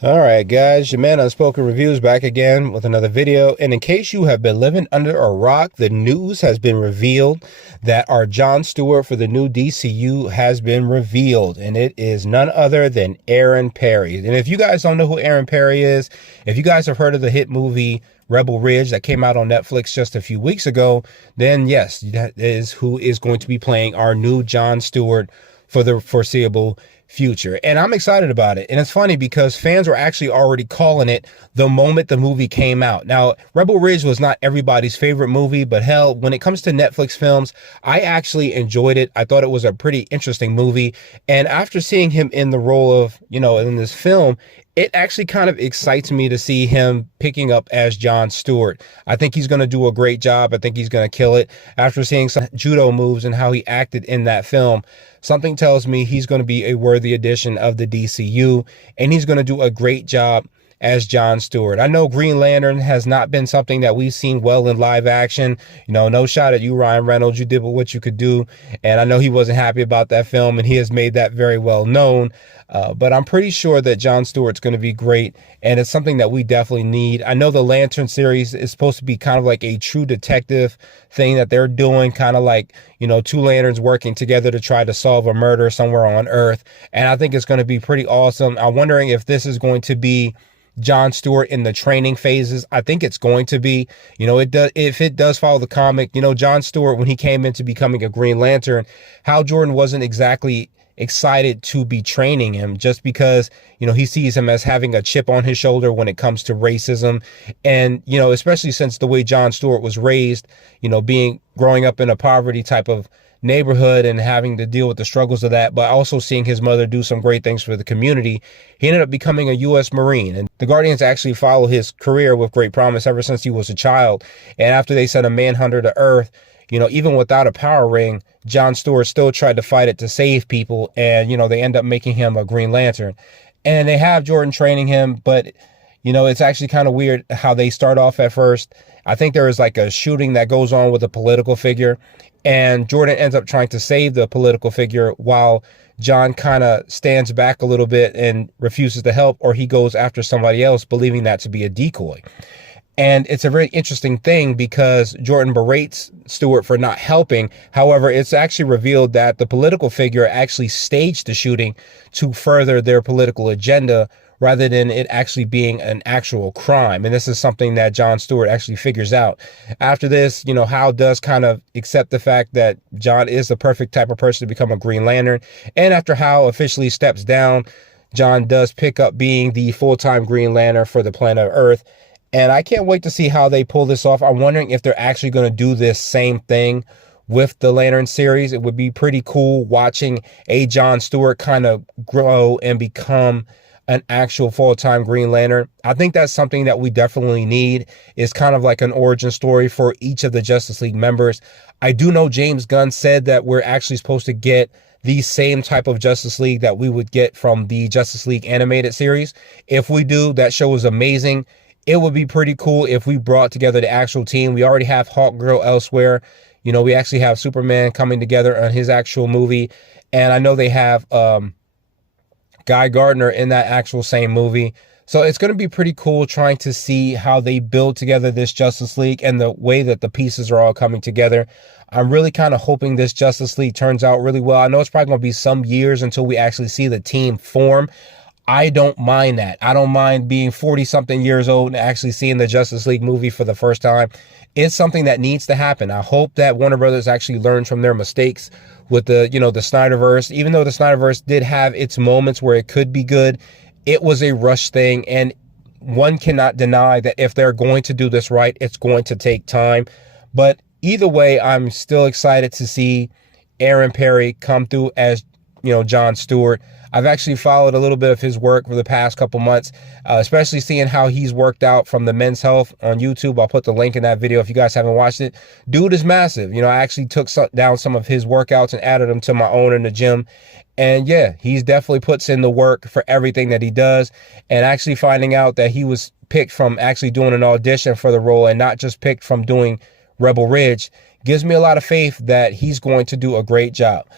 All right, guys, your man Unspoken Reviews back again with another video. And in case you have been living under a rock, the news has been revealed that our Jon Stewart for the new DCU has been revealed. And it is none other than Aaron Perry. And if you guys don't know who Aaron Perry is, if you guys have heard of the hit movie Rebel Ridge that came out on Netflix just a few weeks ago, then yes, that is who is going to be playing our new Jon Stewart for the foreseeable future. And I'm excited about it. And it's funny because fans were actually already calling it the moment the movie came out. Now, Rebel Ridge was not everybody's favorite movie, but hell, when it comes to Netflix films, I actually enjoyed it. I thought it was a pretty interesting movie. And after seeing him in the role of, in this film, it actually kind of excites me to see him picking up as Jon Stewart. I think he's going to do a great job. I think he's going to kill it. After seeing some judo moves and how he acted in that film, something tells me he's going to be a worthy addition of the DCU, and he's going to do a great job as Jon Stewart. I know Green Lantern has not been something that we've seen well in live action. No shot at you, Ryan Reynolds. You did what you could do. And I know he wasn't happy about that film, and he has made that very well known. But I'm pretty sure that Jon Stewart's going to be great, and it's something that we definitely need. I know the Lantern series is supposed to be kind of like a true detective thing that they're doing, kind of like, two lanterns working together to try to solve a murder somewhere on Earth. And I think it's going to be pretty awesome. I'm wondering if this is going to be Jon Stewart in the training phases. I think it's going to be, if it does follow the comic, Jon Stewart, when he came into becoming a Green Lantern, Hal Jordan wasn't exactly excited to be training him just because, he sees him as having a chip on his shoulder when it comes to racism. And, especially since the way Jon Stewart was raised, growing up in a poverty type of neighborhood and having to deal with the struggles of that, but also seeing his mother do some great things for the community, he ended up becoming a U.S. Marine. And the Guardians actually follow his career with great promise ever since he was a child. And after they sent a Manhunter to Earth, even without a power ring, Jon Stewart still tried to fight it to save people. And, they end up making him a Green Lantern. And they have Jordan training him, but, it's actually kind of weird how they start off at first. I think there is like a shooting that goes on with a political figure, and Jordan ends up trying to save the political figure while Jon kind of stands back a little bit and refuses to help, or he goes after somebody else, believing that to be a decoy. And it's a very interesting thing because Jordan berates Stewart for not helping. However, it's actually revealed that the political figure actually staged the shooting to further their political agenda rather than it actually being an actual crime. And this is something that Jon Stewart actually figures out. After this, Hal does kind of accept the fact that Jon is the perfect type of person to become a Green Lantern. And after Hal officially steps down, Jon does pick up being the full-time Green Lantern for the planet Earth. And I can't wait to see how they pull this off. I'm wondering if they're actually going to do this same thing with the Lantern series. It would be pretty cool watching a Jon Stewart kind of grow and become an actual full-time Green Lantern. I think that's something that we definitely need, is kind of like an origin story for each of the Justice League members. I do know James Gunn said that we're actually supposed to get the same type of Justice League that we would get from the Justice League animated series. If we do, that show is amazing. It would be pretty cool if we brought together the actual team. We already have Hawkgirl elsewhere. We actually have Superman coming together on his actual movie. And I know they have Guy Gardner in that actual same movie. So it's going to be pretty cool trying to see how they build together this Justice League and the way that the pieces are all coming together. I'm really kind of hoping this Justice League turns out really well. I know it's probably going to be some years until we actually see the team form. I don't mind that. I don't mind being 40-something years old and actually seeing the Justice League movie for the first time. It's something that needs to happen. I hope that Warner Brothers actually learns from their mistakes with the Snyderverse. Even though the Snyderverse did have its moments where it could be good, it was a rush thing. And one cannot deny that if they're going to do this right, it's going to take time. But either way, I'm still excited to see Aaron Perry come through as, Jon Stewart. I've actually followed a little bit of his work for the past couple months, especially seeing how he's worked out from the Men's Health on YouTube. I'll put the link in that video if you guys haven't watched it. Dude is massive. I actually took down some of his workouts and added them to my own in the gym. And yeah, he's definitely puts in the work for everything that he does. And actually finding out that he was picked from actually doing an audition for the role and not just picked from doing Rebel Ridge gives me a lot of faith that he's going to do a great job.